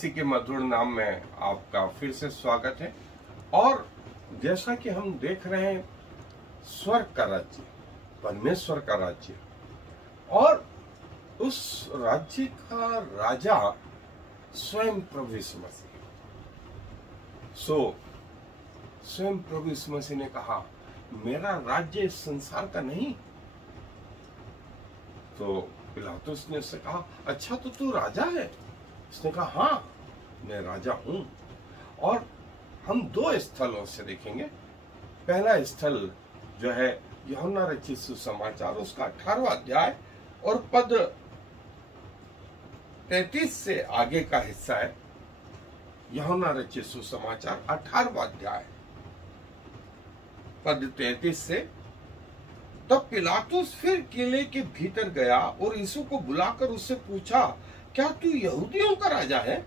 मसीह के मधुर नाम में आपका फिर से स्वागत है। और जैसा कि हम देख रहे हैं, स्वर्ग का राज्य, परमेश्वर का राज्य, और उस राज्य का राजा स्वयं प्रभु यीशु मसीह। स्वयं प्रभु यीशु मसीह ने कहा, मेरा राज्य इस संसार का नहीं। तो पिलातुस ने उससे कहा, अच्छा तो तू राजा है? उसने कहा, हाँ मैं राजा हूं। और हम दो स्थलों से देखेंगे। पहला स्थल जो है यूहन्ना रचित सुसमाचार, उसका 18वां अध्याय और पद 33 से आगे का हिस्सा है। यूहन्ना रचित सुसमाचार 18वां अध्याय पद 33 से। तब पिलातुस फिर किले के भीतर गया और यीशु को बुलाकर उससे पूछा, क्या तू यहूदियों का राजा है?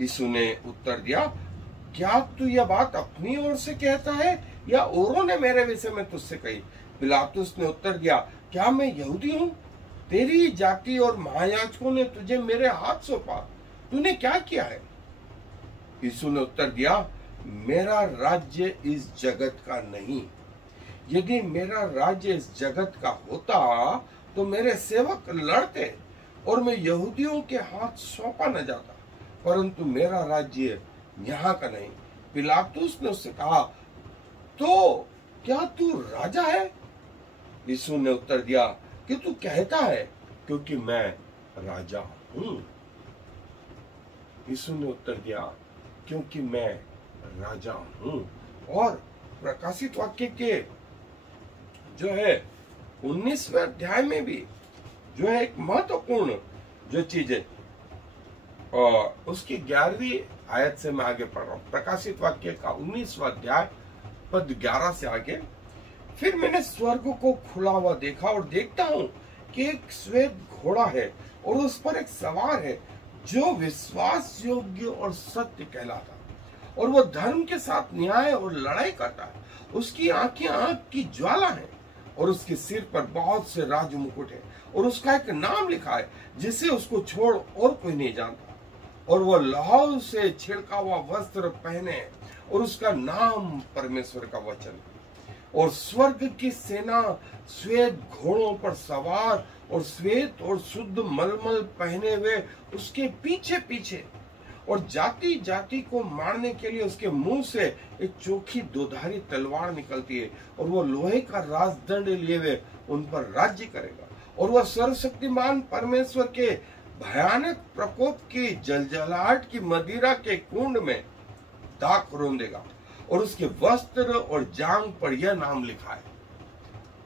यीशु ने उत्तर दिया, क्या तू यह बात अपनी ओर से कहता है या औरों ने मेरे विषय में तुझसे कही? पिलातुस ने उत्तर दिया, क्या मैं यहूदी हूँ? तेरी जाति और महायाजकों ने तुझे मेरे हाथ सौंपा, तूने क्या किया है? यीशु ने उत्तर दिया, मेरा राज्य इस जगत का नहीं। यदि मेरा राज्य इस जगत का होता तो मेरे सेवक लड़ते और मैं यहूदियों के हाथ सौंपा न जाता, परंतु मेरा राज्य यहाँ का नहीं। पिलातुस ने उससे कहा, तो क्या तू राजा है? यीशु ने उत्तर दिया कि तू कहता है, क्योंकि मैं राजा हूं। यीशु ने उत्तर दिया, क्योंकि मैं राजा हूं। और प्रकाशित वाक्य के जो है 19वें अध्याय में भी जो है एक महत्वपूर्ण जो चीज है, और उसकी 11वीं आयत से मैं आगे पढ़ रहा हूं। प्रकाशित वाक्य का 19वां अध्याय पद 11 से आगे। फिर मैंने स्वर्ग को खुला हुआ देखा और देखता हूं कि एक श्वेत घोड़ा है और उस पर एक सवार है जो विश्वास योग्य और सत्य कहलाता, और वह धर्म के साथ न्याय और लड़ाई करता है। उसकी आंखें आग की ज्वाला है और उसके सिर पर बहुत से राज मुकुट है, और उसका एक नाम लिखा है जिसे उसको छोड़ और कोई नहीं जानता। और वह लहू से छिड़का हुआ वस्त्र पहने है, और उसका नाम परमेश्वर का वचन है। और स्वर्ग की सेना श्वेत घोड़ों पर सवार और श्वेत और शुद्ध मलमल पहने हुए उसके पीछे पीछे, और जाति जाति को मारने के लिए उसके मुंह से एक चोखी दोधारी तलवार निकलती है, और वो लोहे का राजदंड लिए हुए उन पर राज्य करेगा। और वह सर्वशक्तिमान परमेश्वर के भयानक प्रकोप की जलजलाहट की मदिरा के कुंड में दाख रोंदेगा। और उसके वस्त्र और जांग पर यह नाम लिखा है,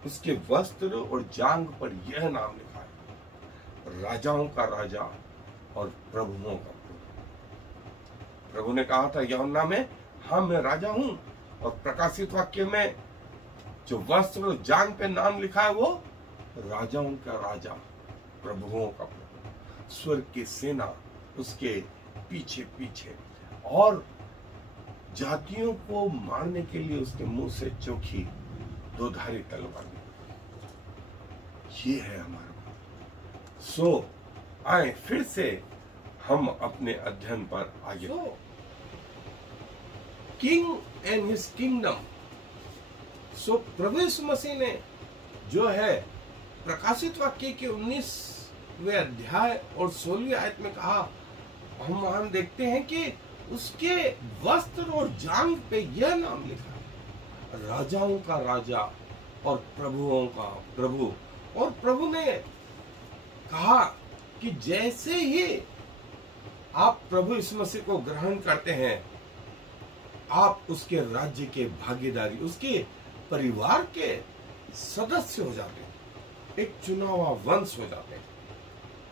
उसके वस्त्र और जांग पर यह नाम लिखा है, राजाओं का राजा और प्रभुओं का प्रभु। प्रभु ने कहा था यूहन्ना में, हाँ मैं राजा हूं। और प्रकाशित वाक्य में जो वस्त्र और जांग पे नाम लिखा है, वो राजाओं का राजा, प्रभुओं का प्रभु। स्वर्ग की सेना उसके पीछे पीछे, और जातियों को मारने के लिए उसके मुंह से चोखी दोधारी तलवार। ये है हमारा। आए फिर से हम अपने अध्ययन पर आगे। King and his kingdom. प्रभु यीशु मसीह ने जो है प्रकाशित वाक्य के 19वें अध्याय और 16वीं आयत में कहा, हम वहां देखते हैं कि उसके वस्त्र और जांग पे यह नाम लिखा है, राजाओं का राजा और प्रभुओं का प्रभु। और प्रभु ने कहा कि जैसे ही आप प्रभु यीशु मसीह को ग्रहण करते हैं, आप उसके राज्य के भागीदारी, उसके परिवार के सदस्य हो जाते हैं, एक चुना हुआ वंश हो जाते हैं,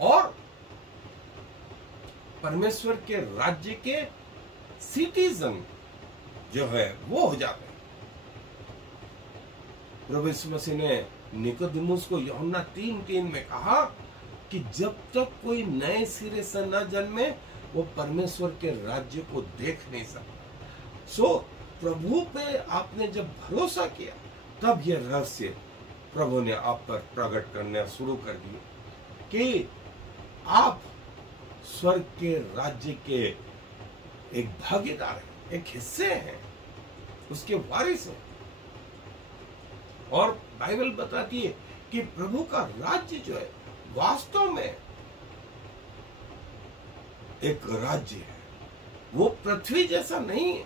और परमेश्वर के राज्य के सिटीजन जो है वो हो जाते हैं। प्रभु यीशु मसीह ने निकोदेमुस को यूहन्ना 3:3 में कहा कि जब तक कोई नए सिरे से न जन्मे, वो परमेश्वर के राज्य को देख नहीं सकता। प्रभु पे आपने जब भरोसा किया, तब यह रहस्य प्रभु ने आप पर प्रकट करना शुरू कर दिया कि आप स्वर्ग के राज्य के एक भागीदार है, एक हिस्से हैं, उसके वारिस हैं। और बाइबल बताती है कि प्रभु का राज्य जो है वास्तव में एक राज्य है, वो पृथ्वी जैसा नहीं है।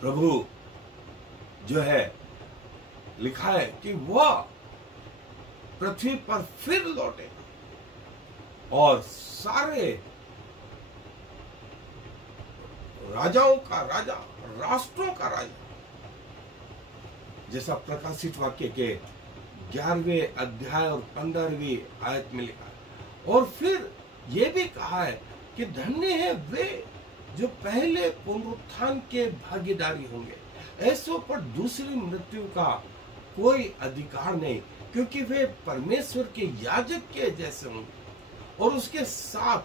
प्रभु जो है लिखा है कि वह पृथ्वी पर फिर लौटेगा और सारे राजाओं का राजा, राष्ट्रों का राजा, जैसा प्रकाशित वाक्य के 11वें अध्याय और 15वीं आयत में लिखा है। और फिर यह भी कहा है कि धन्य है वे जो पहले पुनरुत्थान के भागीदारी होंगे। ऐसों पर दूसरी मृत्यु का कोई अधिकार नहीं, क्योंकि वे परमेश्वर के याजक के जैसे होंगे और उसके साथ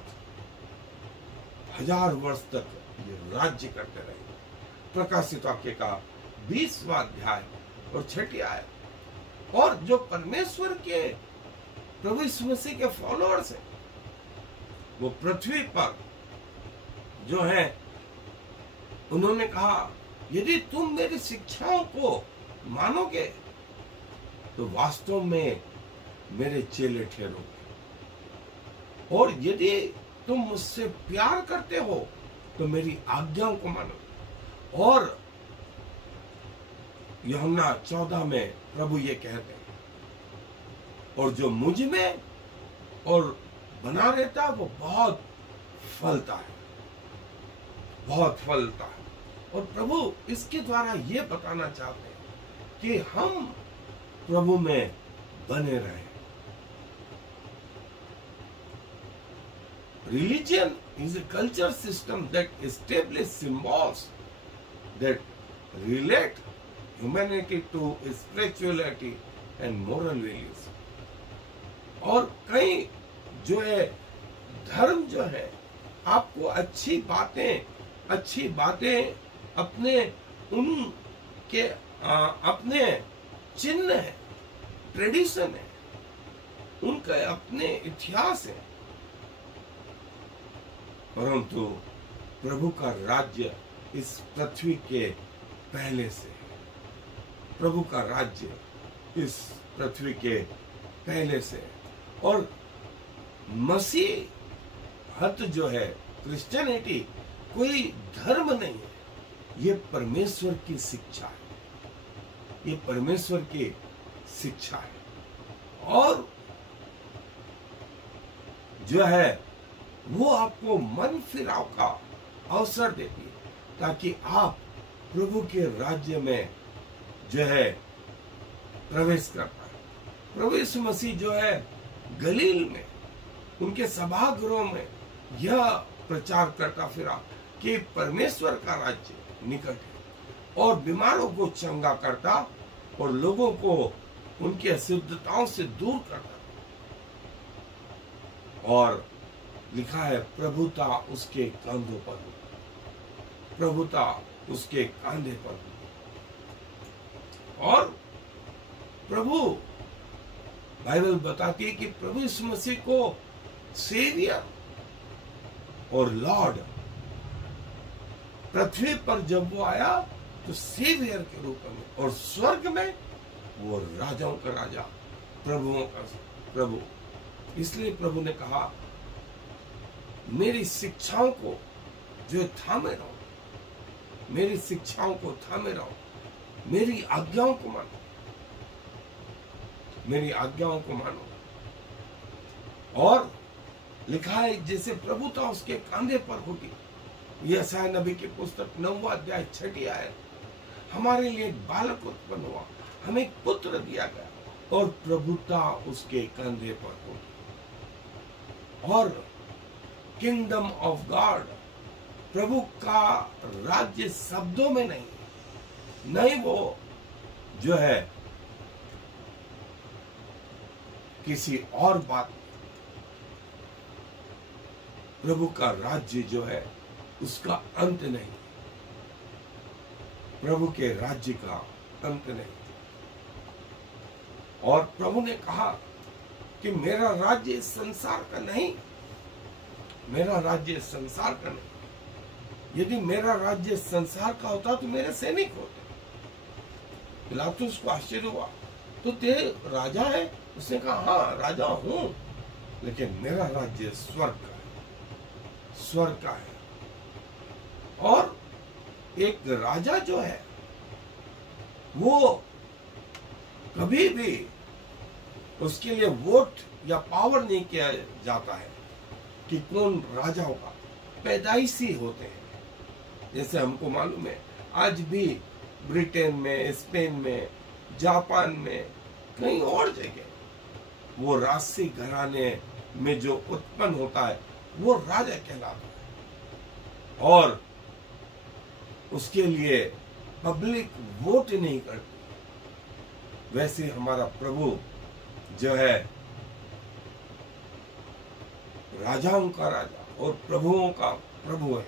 1000 वर्ष तक ये राज्य करते रहेंगे। प्रकाशित वाक्य का 20वां अध्याय और 6ठी आयत। और जो परमेश्वर के प्रभु यीशु मसीह के फॉलोअर्स हैं, वो पृथ्वी पर जो है, उन्होंने कहा यदि तुम मेरी शिक्षाओं को मानोगे तो वास्तव में मेरे चेले ठहरोगे, और यदि तुम मुझसे प्यार करते हो तो मेरी आज्ञाओं को मानो। और यूहन्ना 14 में प्रभु ये कहते हैं, और जो मुझ में और बना रहता है वो बहुत फलता है, बहुत फलता है। और प्रभु इसके द्वारा ये बताना चाहते हैं कि हम प्रभु में बने रहें। Religion is a culture system that establishes symbols that relate humanity to spirituality and moral values। और कई जो है धर्म जो है आपको अच्छी बातें अपने उनके अपने चिन्ह है, ट्रेडिशन है, उनका अपने इतिहास है, परंतु प्रभु का राज्य इस पृथ्वी के पहले से है। प्रभु का राज्य इस पृथ्वी के पहले से है। और मसीहत जो है, क्रिश्चियनिटी कोई धर्म नहीं है, ये परमेश्वर की शिक्षा है, ये परमेश्वर की शिक्षा है। और जो है वो आपको मन फिराव का अवसर देती है ताकि आप प्रभु के राज्य में जो है प्रवेश कर पाए। प्रभु यीशु मसीह जो है गलील में उनके सभागृहों में यह प्रचार करता फिरा कि परमेश्वर का राज्य निकट है, और बीमारों को चंगा करता और लोगों को उनकी अशुद्धताओं से दूर करता। और लिखा है प्रभुता उसके कंधों पर, प्रभुता उसके कांधे पर। और प्रभु बाइबल बताती है कि प्रभु यीशु मसीह को सेवियर और लॉर्ड, पृथ्वी पर जब वो आया तो सेवियर के रूप में, और स्वर्ग में वो राजाओं का राजा, प्रभुओं का प्रभु। इसलिए प्रभु ने कहा मेरी शिक्षाओं को जो थामे रहो, मेरी शिक्षाओं को थामे रहो, मेरी आज्ञाओं को मानो, मेरी आज्ञाओं को मानो। और लिखा है जैसे प्रभुता उसके कांधे पर होगी। यशायाह नबी की पुस्तक 9वां अध्याय 6ठी आयत, हमारे लिए एक बालक उत्पन्न हुआ, हमें एक पुत्र दिया गया, और प्रभुता उसके कंधे पर होगी। और किंगडम ऑफ गॉड, प्रभु का राज्य शब्दों में नहीं वो जो है किसी और बात। प्रभु का राज्य जो है उसका अंत नहीं, प्रभु के राज्य का अंत नहीं। और प्रभु ने कहा कि मेरा राज्य इस संसार का नहीं, मेरा राज्य इस संसार का नहीं। यदि मेरा राज्य इस संसार का होता तो मेरे सैनिक होते। पिलातुस को आश्चर्य हुआ, तो तेरे राजा है? उसने कहा हाँ राजा हूं, लेकिन मेरा राज्य स्वर्ग का है, स्वर्ग का है। और एक राजा जो है वो कभी भी उसके लिए वोट या पावर नहीं किया जाता है कि कौन राजा होगा। पैदाइशी होते हैं। जैसे हमको मालूम है आज भी ब्रिटेन में, स्पेन में, जापान में, कहीं और जगह वो राजसी घराने में जो उत्पन्न होता है वो राजा कहलाता है, और उसके लिए पब्लिक वोट नहीं करती। वैसे हमारा प्रभु जो है राजाओं का राजा और प्रभुओं का प्रभु है,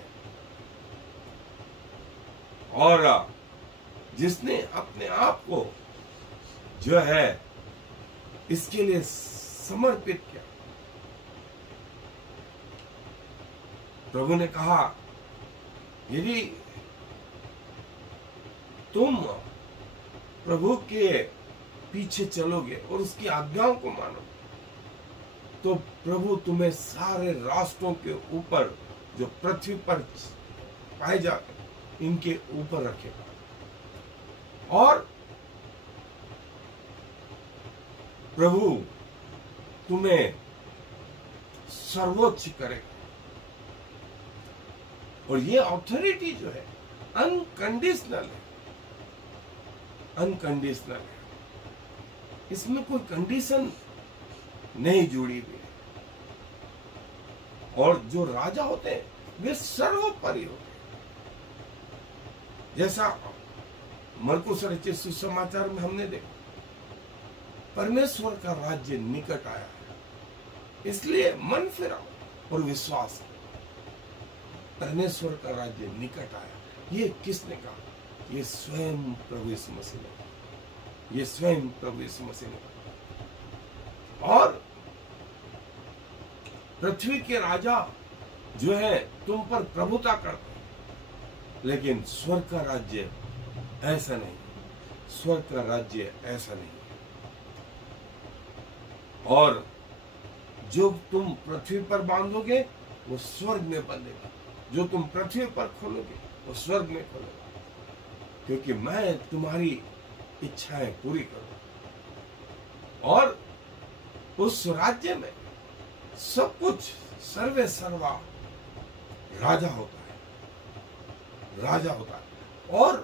और जिसने अपने आप को जो है इसके लिए समर्पित किया। प्रभु ने कहा यदि तुम प्रभु के पीछे चलोगे और उसकी आज्ञाओं को मानोगे तो प्रभु तुम्हें सारे राष्ट्रों के ऊपर जो पृथ्वी पर पाए जाते इनके ऊपर रखेगा और प्रभु तुम्हें सर्वोच्च करेगा। और ये ऑथोरिटी जो है अनकंडीशनल है, अनकंडीशनल है। इसमें कोई कंडीशन नहीं जुड़ी हुई है। और जो राजा होते हैं वे सर्वोपरि होते हैं। जैसा मरकुस रचित सुसमाचार में हमने देखा, परमेश्वर का राज्य निकट आया है, इसलिए मन फिराओ और विश्वास करो। परमेश्वर का राज्य निकट आया, ये किसने कहा? ये स्वयं प्रभु यीशु मसीह ने, ये स्वयं प्रभु यीशु मसीह ने। और पृथ्वी के राजा जो है तुम पर प्रभुता करते हैं, लेकिन स्वर्ग का राज्य ऐसा नहीं, स्वर्ग का राज्य ऐसा नहीं। और जो तुम पृथ्वी पर बांधोगे वो स्वर्ग में बंधेगा, जो तुम पृथ्वी पर खोलोगे वो स्वर्ग में खोलेगा, क्योंकि मैं तुम्हारी इच्छाएं पूरी करूं। और उस राज्य में सब कुछ सर्वे सर्वा राजा होता है, राजा होता है। और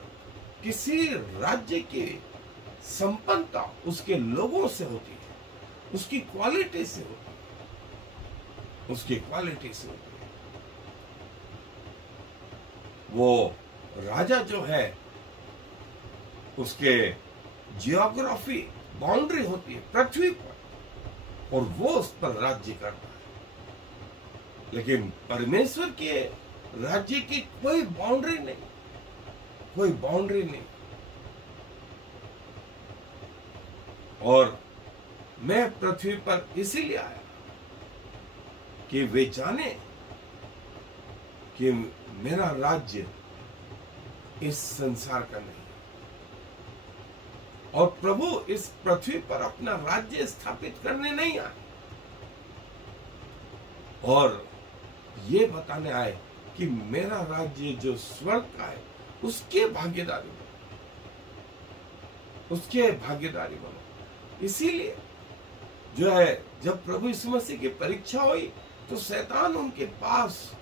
किसी राज्य की संपन्नता उसके लोगों से होती है, उसकी क्वालिटी से होती है, उसकी क्वालिटी से होती है। वो राजा जो है उसके जियोग्राफी बाउंड्री होती है पृथ्वी पर, और वो उस पर राज्य करता है। लेकिन परमेश्वर के राज्य की कोई बाउंड्री नहीं, कोई बाउंड्री नहीं। और मैं पृथ्वी पर इसीलिए आया कि वे जाने कि मेरा राज्य इस संसार का नहीं। और प्रभु इस पृथ्वी पर अपना राज्य स्थापित करने नहीं आए, और ये बताने आए कि मेरा राज्य जो स्वर्ग का है उसके भागीदारी बनो, उसके भागीदारी बनो। इसीलिए जो है जब प्रभु यीशु मसीह की परीक्षा हुई तो शैतान उनके पास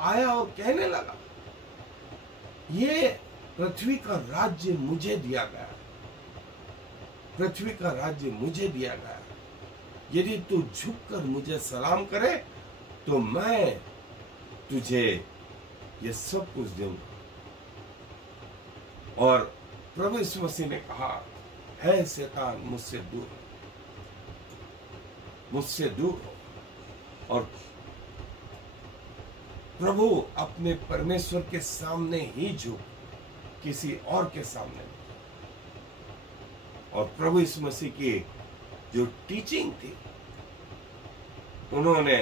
आया और कहने लगा, ये पृथ्वी का राज्य मुझे दिया गया, पृथ्वी का राज्य मुझे दिया गया। यदि तू झुककर मुझे सलाम करे तो मैं तुझे ये सब कुछ दूंगा। और प्रभु यीशु मसीह ने कहा, है शैतान मुझसे दूर, मुझसे दूर हो। और प्रभु अपने परमेश्वर के सामने ही झुक, किसी और के सामने नहीं। और प्रभु यीशु मसीह की जो टीचिंग थी उन्होंने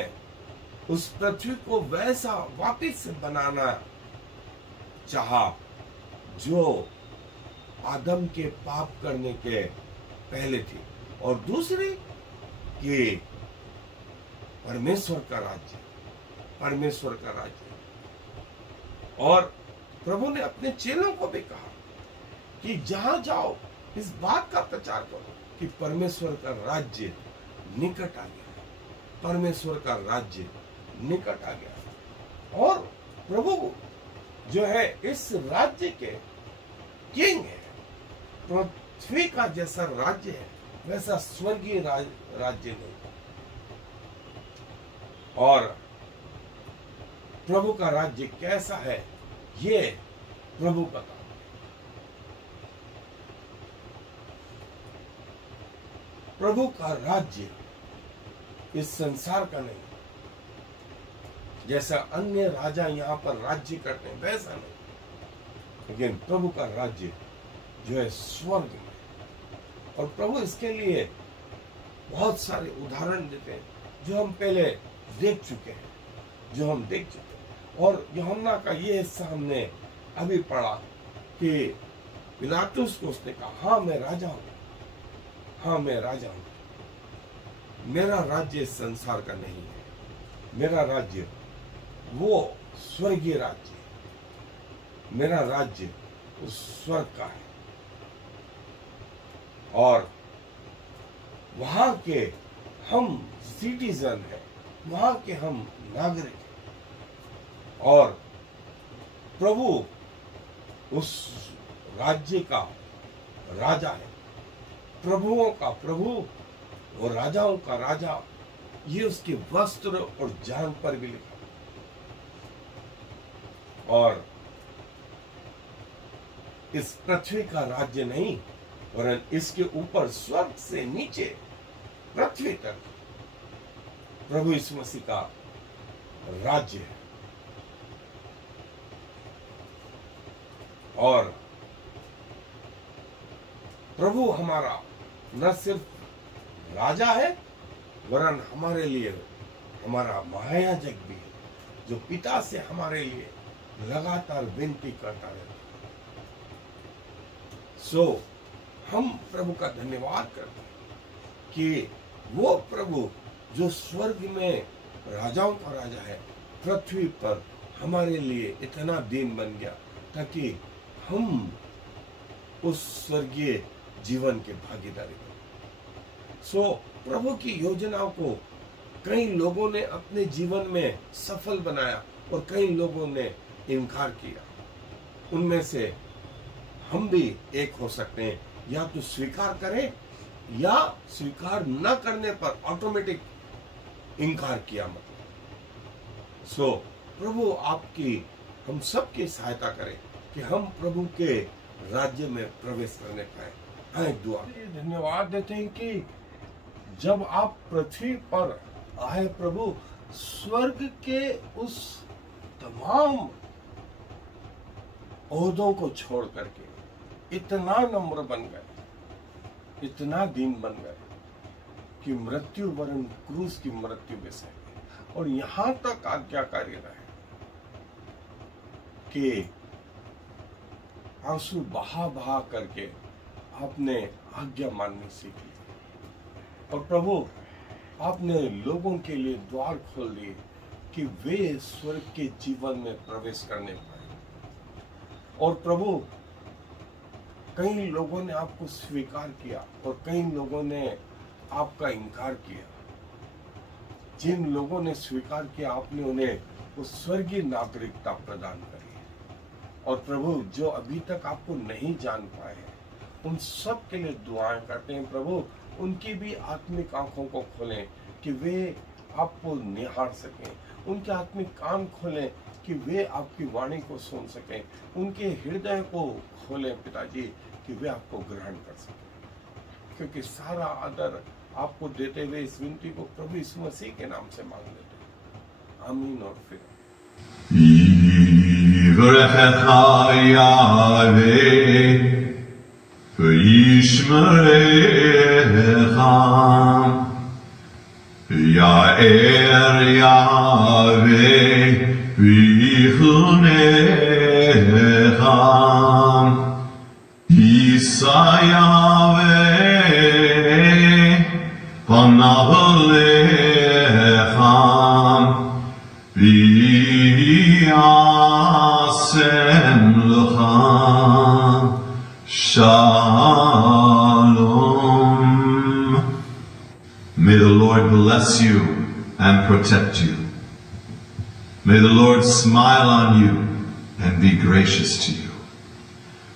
उस पृथ्वी को वैसा वापस से बनाना चाहा जो आदम के पाप करने के पहले थी, और दूसरी कि परमेश्वर का राज्य, परमेश्वर का राज्य। और प्रभु ने अपने चेलों को भी कहा कि जहां जाओ इस बात का प्रचार करो कि परमेश्वर का राज्य निकट आ गया है, परमेश्वर का राज्य निकट आ गया है। और प्रभु जो है इस राज्य के किंग है। पृथ्वी का जैसा राज्य है वैसा स्वर्गीय राज्य नहीं। और प्रभु का राज्य कैसा है ये प्रभु पता। प्रभु का राज्य इस संसार का नहीं, जैसा अन्य राजा यहाँ पर राज्य करते हैं वैसा नहीं, लेकिन प्रभु का राज्य जो है स्वर्ग में। और प्रभु इसके लिए बहुत सारे उदाहरण देते हैं जो हम पहले देख चुके हैं, जो हम देख चुके हैं। और यूहन्ना का ये हिस्सा हमने अभी पढ़ा कि पिलातुस को उसने कहा, हाँ मैं राजा हूं, हाँ मैं राजा हूं। मेरा राज्य इस संसार का नहीं है, मेरा राज्य वो स्वर्गीय राज्य है, मेरा राज्य उस स्वर्ग का है। और वहां के हम सिटीजन हैं, वहां के हम नागरिक हैं। और प्रभु उस राज्य का राजा है, प्रभुओं का प्रभु और राजाओं का राजा। ये उसके वस्त्र और जान पर भी लिखा। और इस पृथ्वी का राज्य नहीं, वरन इसके ऊपर स्वर्ग से नीचे पृथ्वी तक प्रभु यीशु मसीह का राज्य है। और प्रभु हमारा न सिर्फ राजा है, वरन हमारे लिए हमारा महायाजक भी है, जो पिता से हमारे लिए लगातार विनती करता रहता है। सो हम प्रभु का धन्यवाद करते हैं कि वो प्रभु जो स्वर्ग में राजाओं का राजा है, पृथ्वी पर हमारे लिए इतना दीन बन गया ताकि हम उस स्वर्गीय जीवन के भागीदारी करें। सो प्रभु की योजनाओं को कई लोगों ने अपने जीवन में सफल बनाया और कई लोगों ने इनकार किया। उनमें से हम भी एक हो सकते हैं, या तो स्वीकार करें या स्वीकार न करने पर ऑटोमेटिक इनकार किया मतलब। सो प्रभु आपकी हम सबकी सहायता करें कि हम प्रभु के राज्य में प्रवेश करने पाए। हाँ, एक दुआ धन्यवाद देते हैं कि जब आप पृथ्वी पर आए प्रभु, स्वर्ग के उस तमाम ओहदों को छोड़ करके इतना नम्र बन गए, इतना दीन बन गए कि मृत्यु वरन क्रूस की मृत्यु भी सही, और यहां तक आज्ञाकारी रहे कि आंसू बहा बहा करके आपने आज्ञा माननी सीख ली। और प्रभु आपने लोगों के लिए द्वार खोल दिए कि वे स्वर्ग के जीवन में प्रवेश करने पाए। और प्रभु कई लोगों ने आपको स्वीकार किया और कई लोगों ने आपका इनकार किया। जिन लोगों ने स्वीकार किया, आपने उन्हें वो स्वर्गीय नागरिकता प्रदान करी। और प्रभु जो अभी तक आपको नहीं जान पाए हैं, उन सब के लिए दुआएं करते हैं प्रभु, उनकी भी आत्मिक आंखों को खोलें कि वे आपको निहार सकें, उनके आत्मिक कान खोलें कि वे आपकी वाणी को सुन सकें, उनके हृदय को खोलें पिताजी कि वे आपको ग्रहण कर सकें। क्योंकि सारा आदर आपको देते हुए इस विनती को प्रभु यीशु मसीह के नाम से मांग लेते हैं, आमीन। और फिर וישמרך Ya'er Yahweh v'chunecha Yisa Yahweh panav alecha v'yasem lecha Shalom. May the Lord bless you and protect you. May the Lord smile on you and be gracious to you.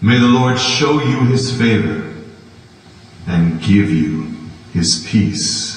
May the Lord show you his favor and give you his peace.